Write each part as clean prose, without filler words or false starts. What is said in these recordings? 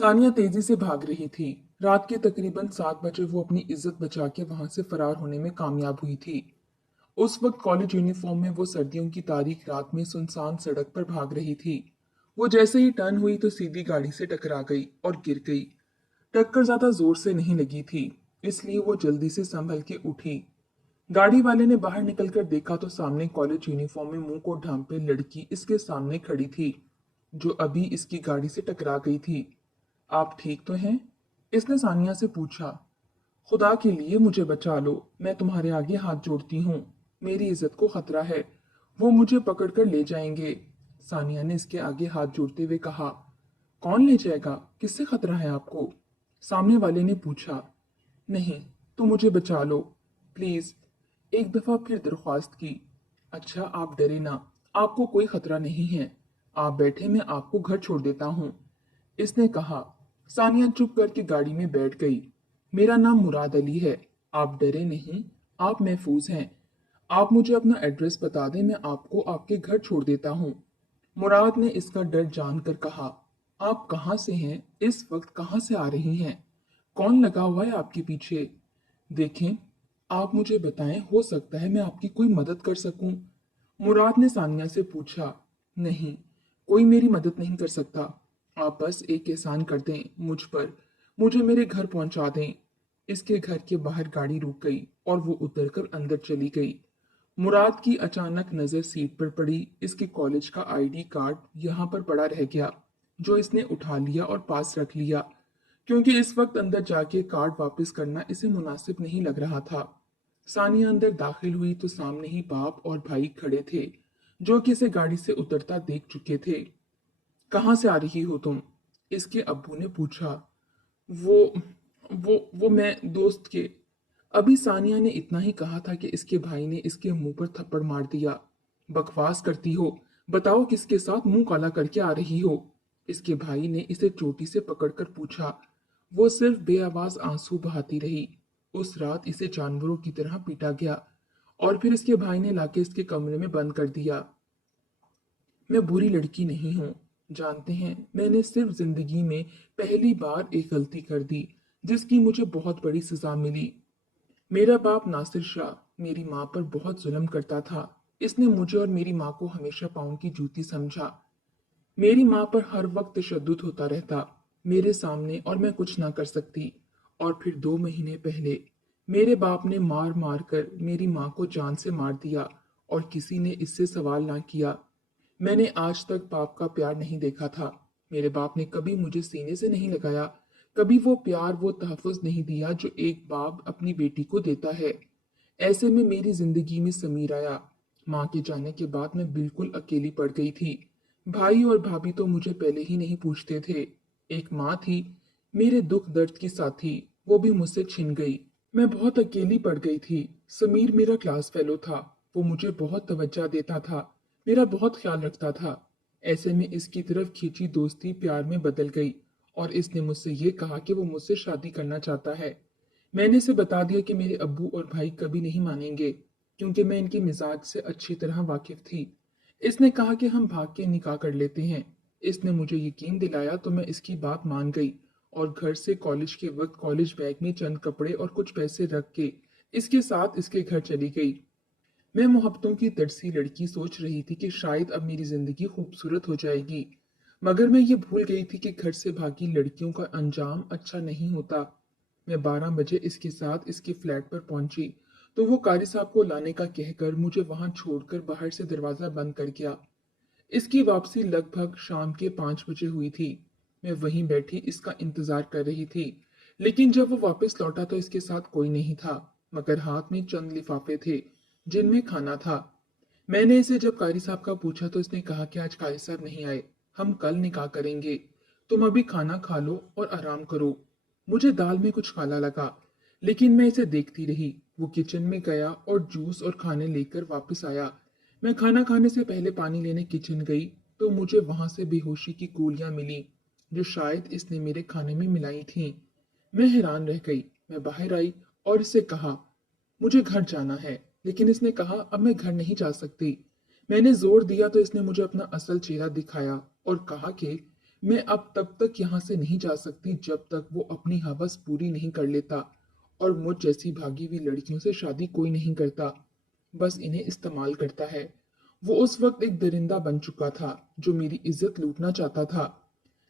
सानिया तेजी से भाग रही थी। रात के तकरीबन 7 बजे वो अपनी इज्जत बचा के वहां से फरार होने में कामयाब हुई थी। उस वक्त कॉलेज यूनिफॉर्म में वो सर्दियों की तारीख रात में सुनसान सड़क पर भाग रही थी। वो जैसे ही टर्न हुई तो सीधी गाड़ी से टकरा गई और गिर गई। टक्कर ज्यादा जोर से नहीं लगी थी, इसलिए वो जल्दी से संभल के उठी। गाड़ी वाले ने बाहर निकलकर देखा तो सामने कॉलेज यूनिफॉर्म में मुंह को ढांपे लड़की इसके सामने खड़ी थी, जो अभी इसकी गाड़ी से टकरा गई थी। आप ठीक तो हैं? इसने सानिया से पूछा। खुदा के लिए मुझे बचा लो, मैं तुम्हारे आगे हाथ जोड़ती हूँ। मेरी इज्जत को खतरा है, वो मुझे पकड़कर ले जाएंगे। सानिया ने इसके आगे हाथ जोड़ते हुए कहा। कौन ले जाएगा? किससे खतरा है आपको? सामने वाले ने पूछा। नहीं, तो मुझे बचा लो प्लीज। एक दफा फिर दरख्वास्त की। अच्छा, आप डरे ना, आपको कोई खतरा नहीं है। आप बैठे, मैं आपको घर छोड़ देता हूँ, इसने कहा। सानिया चुप करके गाड़ी में बैठ गई। मेरा नाम मुराद अली है। आप डरे नहीं, आप महफूज हैं। आप मुझे अपना एड्रेस बता दें, मैं आपको आपके घर छोड़ देता हूँ। मुराद ने इसका डर जानकर कहा। आप कहाँ से हैं? इस वक्त कहाँ से आ रही हैं? कौन लगा हुआ है आपके पीछे? देखें, आप मुझे बताएं, हो सकता है मैं आपकी कोई मदद कर सकूं। मुराद ने सानिया से पूछा। नहीं, कोई मेरी मदद नहीं कर सकता। आप बस एक एहसान कर दें मुझ पर, मुझे मेरे घर पहुंचा दें। इसके घर के बाहर गाड़ी रुक गई और वो उतरकर अंदर चली गई। मुराद की अचानक नजर सीट पर पड़ी। इसके कॉलेज का आईडी कार्ड यहाँ पर पड़ा रह गया, जो इसने उठा लिया और पास रख लिया, क्योंकि इस वक्त अंदर जाके कार्ड वापस करना इसे मुनासिब नहीं लग रहा था। सानिया अंदर दाखिल हुई तो सामने ही बाप और भाई खड़े थे, जो कि इसे गाड़ी से उतरता देख चुके थे। कहाँ से आ रही हो तुम? इसके अब्बू ने पूछा। वो वो मैं दोस्त के। अभी सानिया ने इतना ही कहा था कि इसके भाई ने इसके मुंह पर थप्पड़ मार दिया। बकवास करती हो, बताओ किसके साथ मुंह काला करके आ रही हो? इसके भाई ने इसे चोटी से पकड़कर पूछा। वो सिर्फ बेआवाज आंसू बहाती रही। उस रात इसे जानवरों की तरह पीटा गया और फिर इसके भाई ने लाके इसके कमरे में बंद कर दिया। मैं बुरी लड़की नहीं हूँ, जानते हैं, मैंने सिर्फ जिंदगी में पहली बार एक गलती कर दी, जिसकी मुझे बहुत बड़ी सजा मिली। मेरा बाप नासिर शाह मेरी माँ पर बहुत जुल्म करता था। इसने मुझे और मेरी माँ को हमेशा पाँव की जूती समझा। मेरी माँ पर हर वक्त तशद्दुद होता रहता मेरे सामने, और मैं कुछ ना कर सकती। और फिर 2 महीने पहले मेरे बाप ने मार मार कर मेरी माँ को जान से मार दिया, और किसी ने इससे सवाल ना किया। मैंने आज तक बाप का प्यार नहीं देखा था। मेरे बाप ने कभी मुझे सीने से नहीं लगाया, कभी वो प्यार, वो तहफ़्फ़ुज़ नहीं दिया जो एक बाप अपनी बेटी को देता है। ऐसे में मेरी जिंदगी में समीर आया। माँ के जाने के बाद मैं बिल्कुल अकेली पड़ गई थी। भाई और भाभी तो मुझे पहले ही नहीं पूछते थे। एक माँ थी, मेरे दुख दर्द की साथी, वो भी मुझसे छिन गई। मैं बहुत अकेली पड़ गई थी। समीर मेरा क्लास फेलो था, वो मुझे बहुत तवज्जो देता था, मेरा बहुत ख्याल रखता था। ऐसे में इसकी तरफ खींची दोस्ती प्यार में बदल गई, और इसने मुझसे ये कहा कि वो मुझसे शादी करना चाहता है। मैंने इसे बता दिया कि मेरे अब्बू और भाई कभी नहीं मानेंगे, क्योंकि मैं इनके मिजाज से अच्छी तरह वाकिफ थी। इसने कहा कि हम भाग के निकाह कर लेते हैं। इसने मुझे यकीन दिलाया तो मैं इसकी बात मान गई, और घर से कॉलेज के वक्त कॉलेज बैग में चंद कपड़े और कुछ पैसे रख के इसके साथ इसके घर चली गई। मैं मोहब्बतों की तरसी लड़की सोच रही थी कि शायद अब मेरी जिंदगी खूबसूरत हो जाएगी, मगर मैं ये भूल गई थी कि घर से भागी लड़कियों का अंजाम अच्छा नहीं होता। मैं 12 बजे इसके साथ इसके फ्लैट पर पहुंची तो वो कारी साहब को लाने का कहकर मुझे वहां छोड़कर बाहर से दरवाजा बंद कर गया। इसकी वापसी लगभग शाम के 5 बजे हुई थी। मैं वहीं बैठी इसका इंतजार कर रही थी, लेकिन जब वो वापस लौटा तो इसके साथ कोई नहीं था, मगर हाथ में चंद लिफाफे थे जिनमें खाना था। मैंने इसे जब कारी साहब का पूछा तो इसने कहा कि आज कारी साहब नहीं आए, हम कल निकाह करेंगे। तुम अभी खाना खा लो और आराम करो। मुझे दाल में कुछ काला लगा, लेकिन मैं इसे देखती रही। वो किचन में गया और जूस और खाने लेकर वापस आया। मैं खाना खाने से पहले पानी लेने किचन गई तो मुझे वहां से बेहोशी की गोलियां मिली, जो शायद इसने मेरे खाने में मिलाई थीं। मैं हैरान रह गई। मैं बाहर आई और इससे कहा, मुझे घर जाना है। लेकिन इसने कहा, अब मैं घर नहीं जा सकती। मैंने जोर दिया तो इसने मुझे अपना असल चेहरा दिखाया और कहा कि मैं अब तब तक यहाँ से नहीं जा सकती जब तक वो अपनी हवस पूरी नहीं कर लेता, और मुझ जैसी भागी हुई लड़कियों से शादी कोई नहीं करता, बस इन्हें इस्तेमाल करता है। वो उस वक्त एक दरिंदा बन चुका था जो मेरी इज्जत लूटना चाहता था।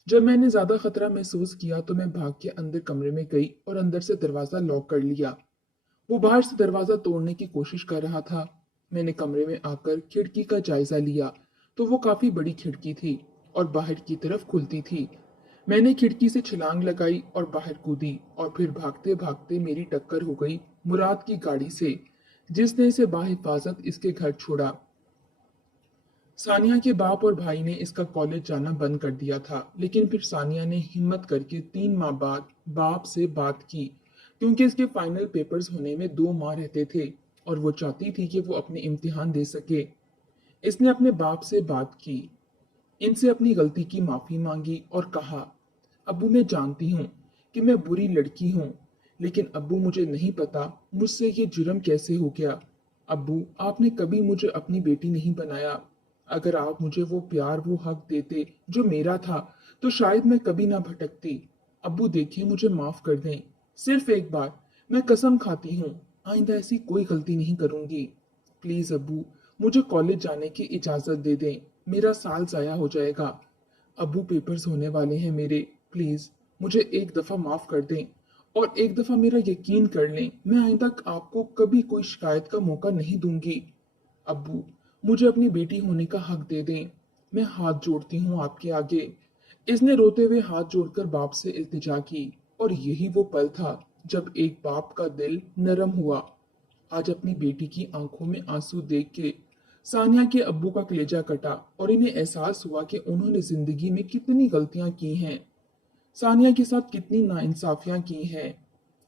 जब मैंने ज्यादा खतरा महसूस किया तो मैं भाग के अंदर कमरे में गई और अंदर से दरवाजा लॉक कर लिया। वो बाहर से दरवाजा तोड़ने की कोशिश कर रहा था। मैंने कमरे में आकर खिड़की का जायजा लिया तो वो काफी बड़ी खिड़की थी और बाहर की तरफ खुलती थी। मैंने खिड़की से छलांग लगाई और बाहर कूदी, और फिर भागते भागते मेरी टक्कर हो गई मुराद की गाड़ी से, जिसने इसे बाहिफाजत इसके घर छोड़ा। सानिया के बाप और भाई ने इसका कॉलेज जाना बंद कर दिया था, लेकिन फिर सानिया ने हिम्मत करके 3 माह बाद बाप से बात की, क्योंकि इसके फाइनल पेपर्स होने में 2 माह रहते थे और वो चाहती थी कि वो अपने इम्तिहान दे सके। इसने अपने बाप से बात की, इनसे अपनी गलती की माफी मांगी और कहा, अब्बू मैं जानती हूँ कि मैं बुरी लड़की हूँ, लेकिन अब्बू मुझे नहीं पता मुझसे ये जुर्म कैसे हो गया। अब्बू आपने कभी मुझे अपनी बेटी नहीं बनाया। अगर आप मुझे वो प्यार वो हक देते जो मेरा था तो शायद मैं कभी ना भटकती। अब्बू देखिए मुझे माफ कर दें, सिर्फ एक बार, मैं कसम खाती हूँ आइंदा ऐसी कोई गलती नहीं करूंगी। प्लीज अब्बू मुझे कॉलेज जाने की इजाजत दे दें, मेरा साल जाया हो जाएगा। अब्बू पेपर्स होने वाले हैं मेरे, प्लीज मुझे एक दफा माफ कर दें और एक दफा मेरा यकीन कर लें, मैं आइंदा आपको कभी कोई शिकायत का मौका नहीं दूंगी। अब्बू मुझे अपनी बेटी होने का हक दे दें, मैं हाथ जोड़ती हूँ आपके आगे। इसने रोते हुए हाथ जोड़कर बाप से इल्तिजा की, और यही वो पल था जब एक बाप का दिल नरम हुआ। आज अपनी बेटी की आंखों में आंसू देख के सानिया के अब्बू का कलेजा कटा और इन्हें एहसास हुआ कि उन्होंने जिंदगी में कितनी गलतियां की हैं, सानिया के साथ कितनी नाइंसाफियां की हैं।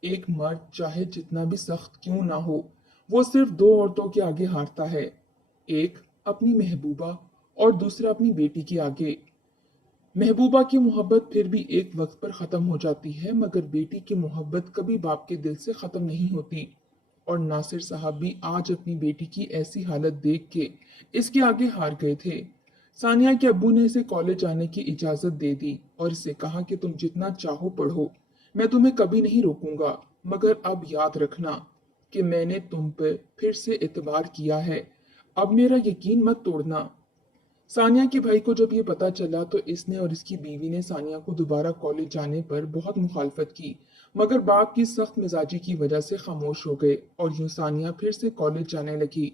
एक मर्द चाहे जितना भी सख्त क्यों ना हो, वो सिर्फ 2 औरतों के आगे हारता है, एक अपनी महबूबा और दूसरा अपनी बेटी के आगे। महबूबा की मोहब्बत फिर भी एक वक्त पर खत्म हो जाती है, मगर बेटी की मोहब्बत कभी बाप के दिल से खत्म नहीं होती। और नासिर साहब भी आज अपनी बेटी की ऐसी हालत देख के इसके आगे हार गए थे। सानिया के अब्बू ने इसे कॉलेज जाने की इजाजत दे दी और इसे कहा कि तुम जितना चाहो पढ़ो, मैं तुम्हें कभी नहीं रोकूंगा, मगर अब याद रखना कि मैंने तुम पर फिर से एतबार किया है, अब मेरा यकीन मत तोड़ना। सानिया के भाई को जब ये पता चला तो इसने और इसकी बीवी ने सानिया को दोबारा कॉलेज जाने पर बहुत मुखालफत की, मगर बाप की सख्त मिजाजी की वजह से खामोश हो गए और यूं सानिया फिर से कॉलेज जाने लगी।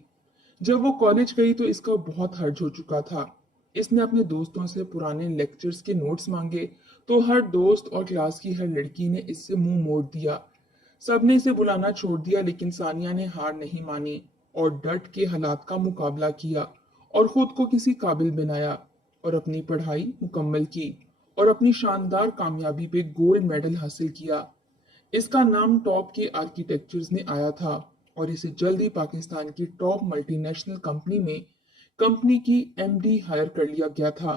जब वो कॉलेज गई तो इसका बहुत हर्ज हो चुका था। इसने अपने दोस्तों से पुराने लेक्चर्स के नोट्स मांगे तो हर दोस्त और क्लास की हर लड़की ने इससे मुंह मोड़ दिया। सबने इसे बुलाना छोड़ दिया, लेकिन सानिया ने हार नहीं मानी और डट के हालात का मुकाबला किया और खुद को किसी काबिल बनाया और अपनी पढ़ाई मुकम्मल की और अपनी शानदार कामयाबी पे गोल्ड मेडल हासिल किया। इसका नाम टॉप के आर्किटेक्चर्स में आया था और इसे जल्द ही पाकिस्तान की टॉप मल्टीनेशनल कंपनी में कंपनी की एमडी हायर कर लिया गया था।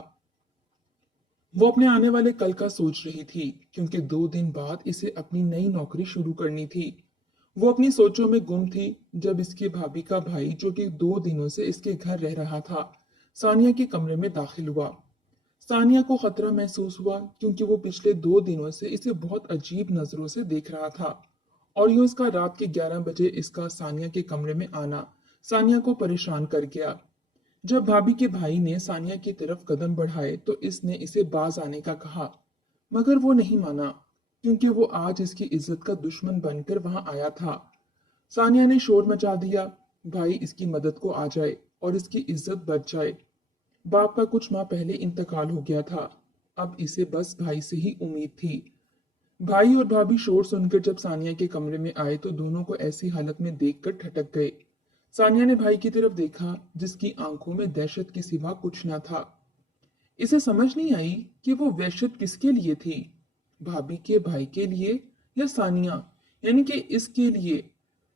वो अपने आने वाले कल का सोच रही थी, क्योंकि 2 दिन बाद इसे अपनी नई नौकरी शुरू करनी थी। वो अपनी सोचों में गुम थी जब इसके भाभी का भाई, जो कि 2 दिनों से इसके घर रह रहा था, सानिया के कमरे में दाखिल हुआ। सानिया को खतरा महसूस हुआ क्योंकि वो पिछले 2 दिनों से इसे बहुत अजीब नजरों से देख रहा था, और यूं इसका रात के 11 बजे इसका सानिया के कमरे में आना सानिया को परेशान कर गया। जब भाभी के भाई ने सानिया की तरफ कदम बढ़ाए तो इसने इसे बाज आने का कहा, मगर वो नहीं माना, क्योंकि वो आज इसकी इज्जत का दुश्मन बनकर वहां आया था। सानिया ने शोर मचा दिया, भाई इसकी मदद को आ जाए और इसकी इज्जत बच जाए। बाप का कुछ माह पहले इंतकाल हो गया था, अब इसे बस भाई से ही उम्मीद थी। भाई और भाभी शोर सुनकर जब सानिया के कमरे में आए तो दोनों को ऐसी हालत में देखकर ठटक गए। सानिया ने भाई की तरफ देखा, जिसकी आंखों में दहशत के सिवा कुछ न था। इसे समझ नहीं आई कि वो वहशत किसके लिए थी, भाभी के भाई के लिए या सानिया, यानी कि इसके लिए।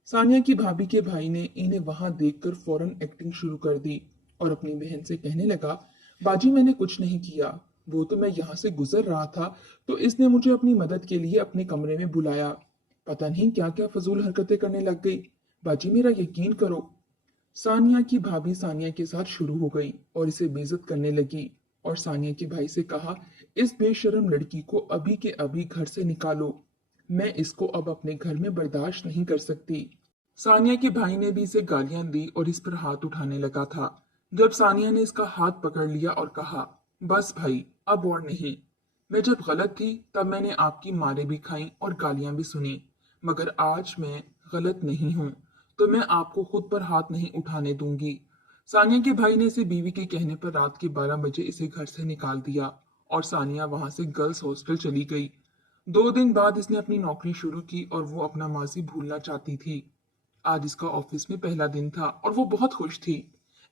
सानिया की भाभी के भाई ने इन्हें वहां देखकर फौरन एक्टिंग शुरू कर दी और अपनी बहन से कहने लगा, बाजी मैंने कुछ नहीं किया, वो तो मैं यहाँ से गुजर रहा था तो इसने मुझे अपनी मदद के लिए अपने कमरे में बुलाया, पता नहीं क्या क्या फजूल हरकतें करने लग गई, बाजी मेरा यकीन करो। सानिया की भाभी सानिया के साथ शुरू हो गई और इसे बेइज्जत करने लगी और सानिया के भाई से कहा, इस बेशरम लड़की को अभी के अभी घर से निकालो। मैं इसको अब अपने घर में बर्दाश्त नहीं कर सकती। सानिया के भाई ने भी इसे गालियां दी और इस पर हाथ उठाने लगा था, जब सानिया ने इसका हाथ पकड़ लिया और कहा, बस भाई, अब और नहीं। मैं जब गलत थी तब मैंने आपकी मारें भी खाई और गालियां भी सुनी, मगर आज मैं गलत नहीं हूं, तो मैं आपको खुद पर हाथ नहीं उठाने दूंगी। सानिया के भाई ने इसे बीवी के कहने पर रात के 12 बजे इसे घर से निकाल दिया और सानिया वहां से गर्ल्स हॉस्टल चली गई। 2 दिन बाद इसने अपनी नौकरी शुरू की और वो अपना माजी भूलना चाहती थी। आज इसका ऑफिस में पहला दिन था और वो बहुत खुश थी।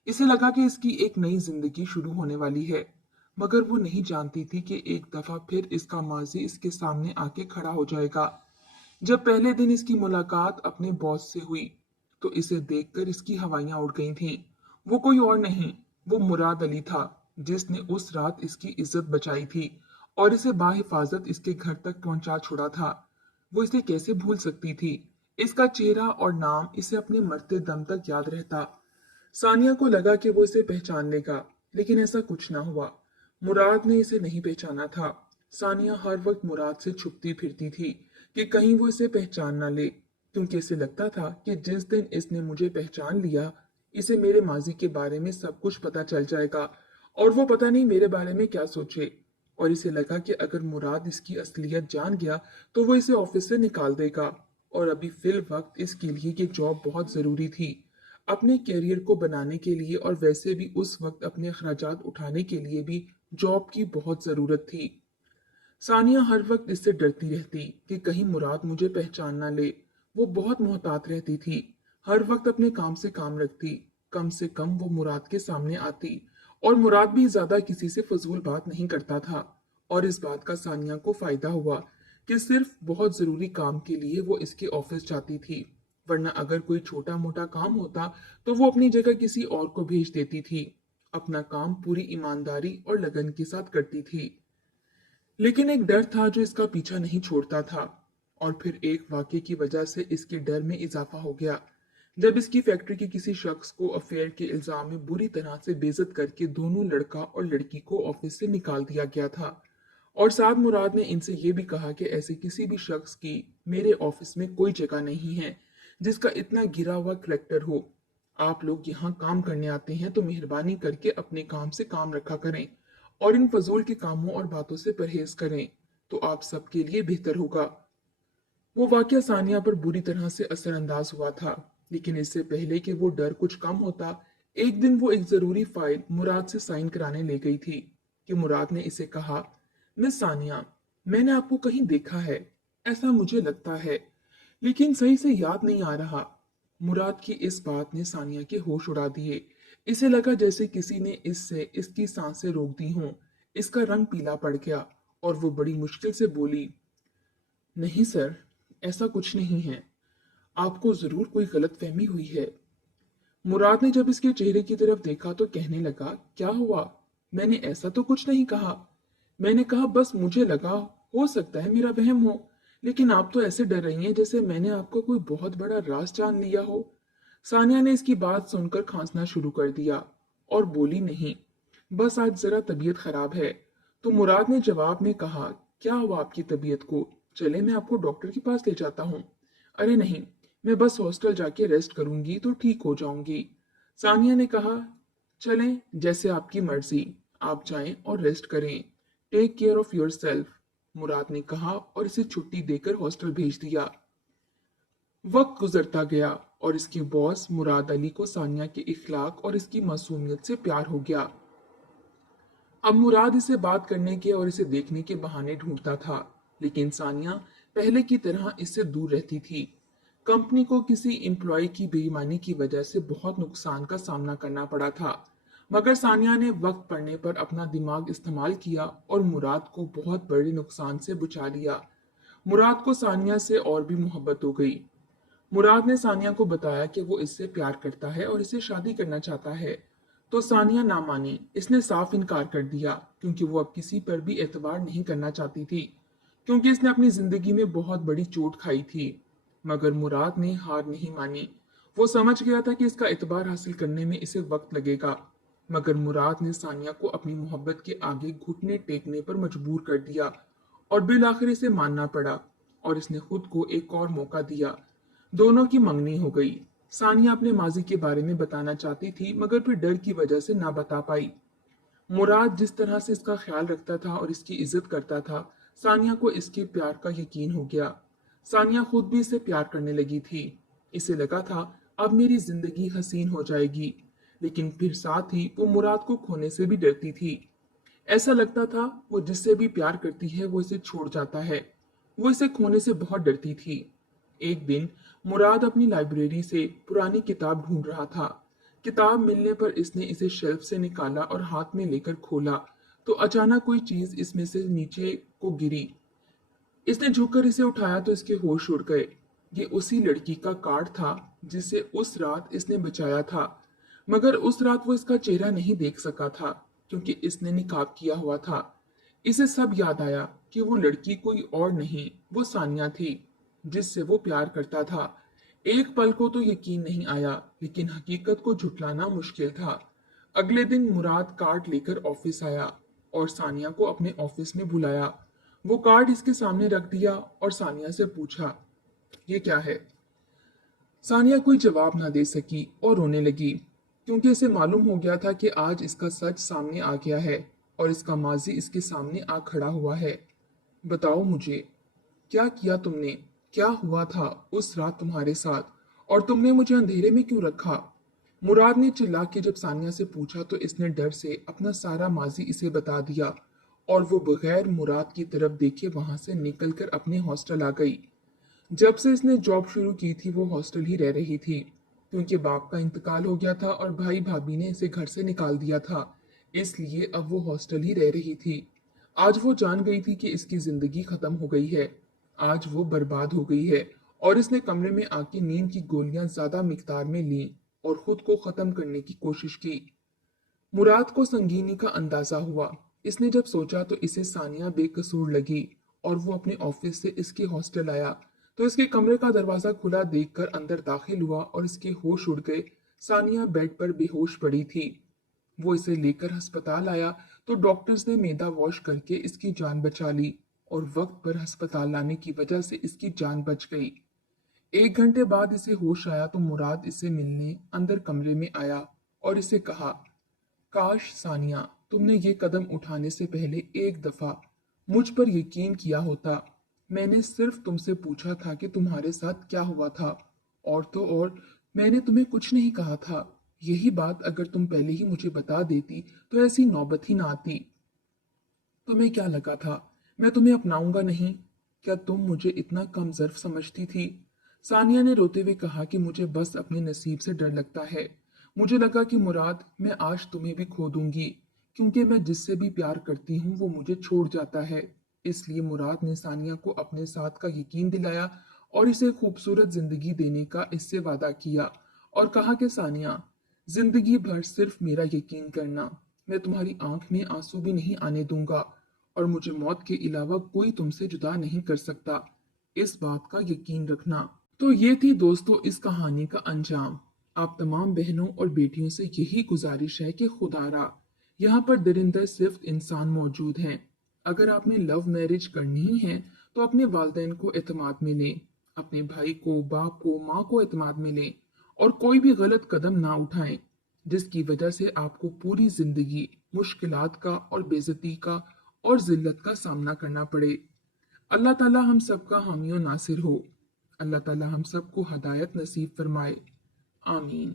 इसे लगा कि इसकी एक नई जिंदगी शुरू होने वाली है, मगर वो नहीं जानती थी कि एक दफा फिर इसका माजी इसके सामने आके खड़ा हो जाएगा। जब पहले दिन इसकी मुलाकात अपने बॉस से हुई, तो इसे देखकर इसकी हवाइयां उड़ गई थीं। वो कोई और नहीं, वो मुराद अली था, जिसने उस रात इसकी इज्जत बचाई थी और इसे बाहिफाजत इसके घर तक पहुंचा छोड़ा था। वो इसे कैसे भूल सकती थी? इसका चेहरा और नाम इसे अपने मरते दम तक याद रहता। सानिया को लगा कि वो इसे पहचान लेगा, लेकिन ऐसा कुछ ना हुआ। मुराद ने इसे नहीं पहचाना था। सानिया हर वक्त मुराद से छुपती फिरती थी कि कहीं वो इसे पहचान ना ले, क्योंकि इसे लगता था कि जिस दिन इसने मुझे पहचान लिया, इसे मेरे माजी के बारे में सब कुछ पता चल जाएगा और वो पता नहीं मेरे बारे में क्या सोचे। और इसे लगा कि अगर मुराद इसकी असलियत जान गया तो वो इसे ऑफिस से निकाल देगा। और अभी फिल वक्त इसके लिए ये जॉब बहुत जरूरी थी, अपने कैरियर को बनाने के लिए, और वैसे भी उस वक्त अपने अखराजात उठाने के लिए भी जॉब की बहुत जरूरत थी। सानिया हर वक्त इससे डरती रहती कि कहीं मुराद मुझे पहचान ना ले। वो बहुत मोहतात रहती थी, हर वक्त अपने काम से काम रखती, कम से कम वो मुराद के सामने आती। और मुराद भी ज्यादा किसी से फजूल बात नहीं करता था, और इस बात का सानिया को फायदा हुआ कि सिर्फ बहुत जरूरी काम के लिए वो इसके ऑफिस जाती थी, वरना अगर कोई छोटा मोटा काम होता तो वो अपनी जगह किसी और को भेज देती थी। अपना काम पूरी ईमानदारी और लगन के साथ करती थी। लेकिन एक डर था जो इसका पीछा नहीं छोड़ता था, और फिर एक वाकये की वजह से इसके डर में इजाफा हो गया, जब इसकी फैक्ट्री के किसी शख्स को अफेयर के इल्जाम में बुरी तरह से बेइज्जत करके दोनों लड़का और लड़की को ऑफिस से निकाल दिया गया था। और साथ मुराद ने इनसे ये भी कहा कि ऐसे किसी भी शख्स की मेरे ऑफिस में कोई जगह नहीं है जिसका इतना गिरा हुआ करेक्टर हो। आप लोग यहाँ काम करने आते हैं तो मेहरबानी करके अपने काम से काम रखा करें और इन फजूल के कामों और बातों से परहेज करें, तो आप सबके लिए बेहतर होगा। वो वाकया सानिया पर बुरी तरह से असरअंदाज हुआ था, लेकिन इससे पहले कि वो डर कुछ कम होता, एक दिन वो एक जरूरी फाइल मुराद से साइन कराने ले गई थी कि मुराद ने इसे कहा, मिस सानिया, मैंने आपको कहीं देखा है, ऐसा मुझे लगता है, लेकिन सही से याद नहीं आ रहा। मुराद की इस बात ने सानिया के होश उड़ा दिए। इसे लगा जैसे किसी ने इससे इसकी सांसें रोक दी हों। इसका रंग पीला पड़ गया और वो बड़ी मुश्किल से बोली, नहीं सर, ऐसा कुछ नहीं है, आपको जरूर कोई गलतफहमी हुई है। मुराद ने जब इसके चेहरे की तरफ देखा तो कहने लगा, क्या हुआ? मैंने ऐसा तो कुछ नहीं कहा। मैंने कहा बस मुझे लगा हो सकता है मेरा वहम हो, लेकिन आप तो ऐसे डर रही हैं जैसे मैंने आपको कोई बहुत बड़ा राज जान लिया हो। सानिया ने इसकी बात सुनकर खांसना शुरू कर दिया और बोली, नहीं, बस आज जरा तबीयत खराब है। तो मुराद ने जवाब में कहा, क्या हुआ आपकी तबीयत को? चले मैं आपको डॉक्टर के पास ले जाता हूँ। अरे नहीं, मैं बस हॉस्टल जाके रेस्ट करूंगी तो ठीक हो जाऊंगी। सानिया ने कहा, चलें, जैसे आपकी मर्जी, आप जाएं और रेस्ट करें। Take care of yourself, Murad ने कहा और इसे छुट्टी देकर हॉस्टल भेज दिया। वक्त गुजरता गया और इसके बॉस मुराद अली को सानिया के इखलाक और इसकी मासूमियत से प्यार हो गया। अब मुराद इसे बात करने के और इसे देखने के बहाने ढूंढता था, लेकिन सानिया पहले की तरह इससे दूर रहती थी। कंपनी को किसी एम्प्लॉय की बेईमानी की वजह से बहुत नुकसान का सामना करना पड़ा था, मगर सानिया ने वक्त पड़ने पर अपना दिमाग इस्तेमाल किया और मुराद को बहुत बड़े नुकसान से बचा लिया। मुराद को सानिया से और भी मोहब्बत हो गई। मुराद ने सानिया को बताया कि वो इससे प्यार करता है और इसे शादी करना चाहता है, तो सानिया ना मानी। इसने साफ इनकार कर दिया, क्योंकि वो अब किसी पर भी एतबार नहीं करना चाहती थी, क्योंकि इसने अपनी जिंदगी में बहुत बड़ी चोट खाई थी। मगर मुराद ने हार नहीं मानी। वो समझ गया था कि इसका एतबार हासिल करने में इसे वक्त लगेगा। मगर मुराद ने सानिया को अपनी मोहब्बत के आगे घुटने टेकने पर मजबूर कर दिया और बिल आखिर इसे मानना पड़ा और इसने खुद को एक और मौका दिया। दोनों की मंगनी हो गई। सानिया अपने माजी के बारे में बताना चाहती थी मगर फिर डर की वजह से ना बता पाई। मुराद जिस तरह से इसका ख्याल रखता था और इसकी इज्जत करता था, सानिया को इसके प्यार का यकीन हो गया। सानिया खुद भी इसे प्यार करने लगी थी। इसे लगा था अब मेरी जिंदगी हसीन हो जाएगी, लेकिन फिर साथ ही वो मुराद को खोने से भी डरती थी। ऐसा लगता था वो जिससे भी प्यार करती है वो इसे छोड़ जाता है। वो इसे खोने से बहुत डरती थी। एक दिन मुराद अपनी लाइब्रेरी से पुरानी किताब ढूंढ रहा था। किताब मिलने पर इसने इसे शेल्फ से निकाला और हाथ में लेकर खोला तो अचानक कोई चीज इसमें से नीचे को गिरी। इसने झुककर इसे उठाया तो इसके होश उड़ गए। ये उसी लड़की का कार्ड था जिसे उस रात इसने बचाया था, मगर उस रात वो इसका चेहरा नहीं देख सका था क्योंकि इसने निकाब किया हुआ था। इसे सब याद आया कि वो लड़की कोई और नहीं, वो सानिया थी जिससे वो प्यार करता था। एक पल को तो यकीन नहीं आया, लेकिन हकीकत को झुठलाना मुश्किल था। अगले दिन मुराद कार्ड लेकर ऑफिस आया और सानिया को अपने ऑफिस में बुलाया। वो कार्ड इसके सामने रख दिया और सानिया से पूछा, ये क्या है? सानिया कोई जवाब ना दे सकी और रोने लगी क्योंकि इसे मालूम हो गया था कि आज इसका सच सामने आ गया है और इसका माजी इसके सामने आ खड़ा हुआ है। बताओ मुझे, क्या किया तुमने? क्या हुआ था उस रात तुम्हारे साथ और तुमने मुझे अंधेरे में क्यों रखा? मुराद ने चिल्ला के जब सानिया से पूछा तो इसने डर से अपना सारा माजी इसे बता दिया और वो बगैर मुराद की तरफ देखे वहां से निकलकर अपने हॉस्टल आ गई। जब से इसने जॉब शुरू की थी वो हॉस्टल ही रह रही थी क्योंकि बाप का इंतकाल हो गया था और भाई भाभी ने इसे घर से निकाल दिया था, इसलिए अब वो हॉस्टल ही रह रही थी। आज वो जान गई थी कि इसकी जिंदगी खत्म हो गई है। आज वो बर्बाद हो गई है और इसने कमरे में आके नींद की गोलियां ज्यादा मिकदार में ली और खुद को खत्म करने की कोशिश की। मुराद को संगीनी का अंदाजा हुआ। इसने जब सोचा तो इसे सानिया बेकसूर लगी और वो अपने ऑफिस से इसके हॉस्टल आया तो इसके कमरे का दरवाजा खुला देखकर अंदर दाखिल हुआ और इसके होश उड़ गए। सानिया बेड पर बेहोश पड़ी थी। वो इसे लेकर अस्पताल आया तो डॉक्टर्स ने मैदा वॉश करके इसकी जान बचा ली और वक्त पर अस्पताल लाने की वजह से इसकी जान बच गई। 1 घंटे बाद इसे होश आया तो मुराद इसे मिलने अंदर कमरे में आया और इसे कहा, काश सानिया तुमने ये कदम उठाने से पहले एक दफा मुझ पर यकीन किया होता। मैंने सिर्फ तुमसे पूछा था कि तुम्हारे साथ क्या हुआ था, और तो और मैंने तुम्हें कुछ नहीं कहा था। यही बात अगर तुम पहले ही मुझे बता देती तो ऐसी नौबत ही ना आती। तुम्हें क्या लगा था मैं तुम्हें अपनाऊंगा नहीं? क्या तुम मुझे इतना कम ज़र्फ समझती थी? सानिया ने रोते हुए कहा कि मुझे बस अपने नसीब से डर लगता है। मुझे लगा कि मुराद मैं आज तुम्हें भी खो दूंगी क्योंकि मैं जिससे भी प्यार करती हूँ वो मुझे छोड़ जाता है। इसलिए मुराद ने सानिया को अपने साथ का यकीन दिलाया और इसे खूबसूरत जिंदगी देने का इससे वादा किया और कहा कि सानिया, जिंदगी भर सिर्फ मेरा यकीन करना, मैं तुम्हारी आंख में आंसू भी नहीं आने दूंगा और मुझे मौत के अलावा कोई तुमसे जुदा नहीं कर सकता, इस बात का यकीन रखना। तो ये थी दोस्तों इस कहानी का अंजाम। आप तमाम बहनों और बेटियों से यही गुजारिश है कि खुदारा यहाँ पर दरिंदर सिर्फ इंसान मौजूद हैं। अगर आपने लव मैरिज करनी ही है तो अपने वालिदैन को एतमाद में लें, अपने भाई को, बाप को, माँ को एतमाद में लें और कोई भी गलत कदम ना उठाएं जिसकी वजह से आपको पूरी जिंदगी मुश्किलात का और बेइज्जती का और जिल्लत का सामना करना पड़े। अल्लाह ताला हम सबका हामी और नासिर हो। अल्लाह ताला हम सबको हदायत नसीब फरमाए। आमीन।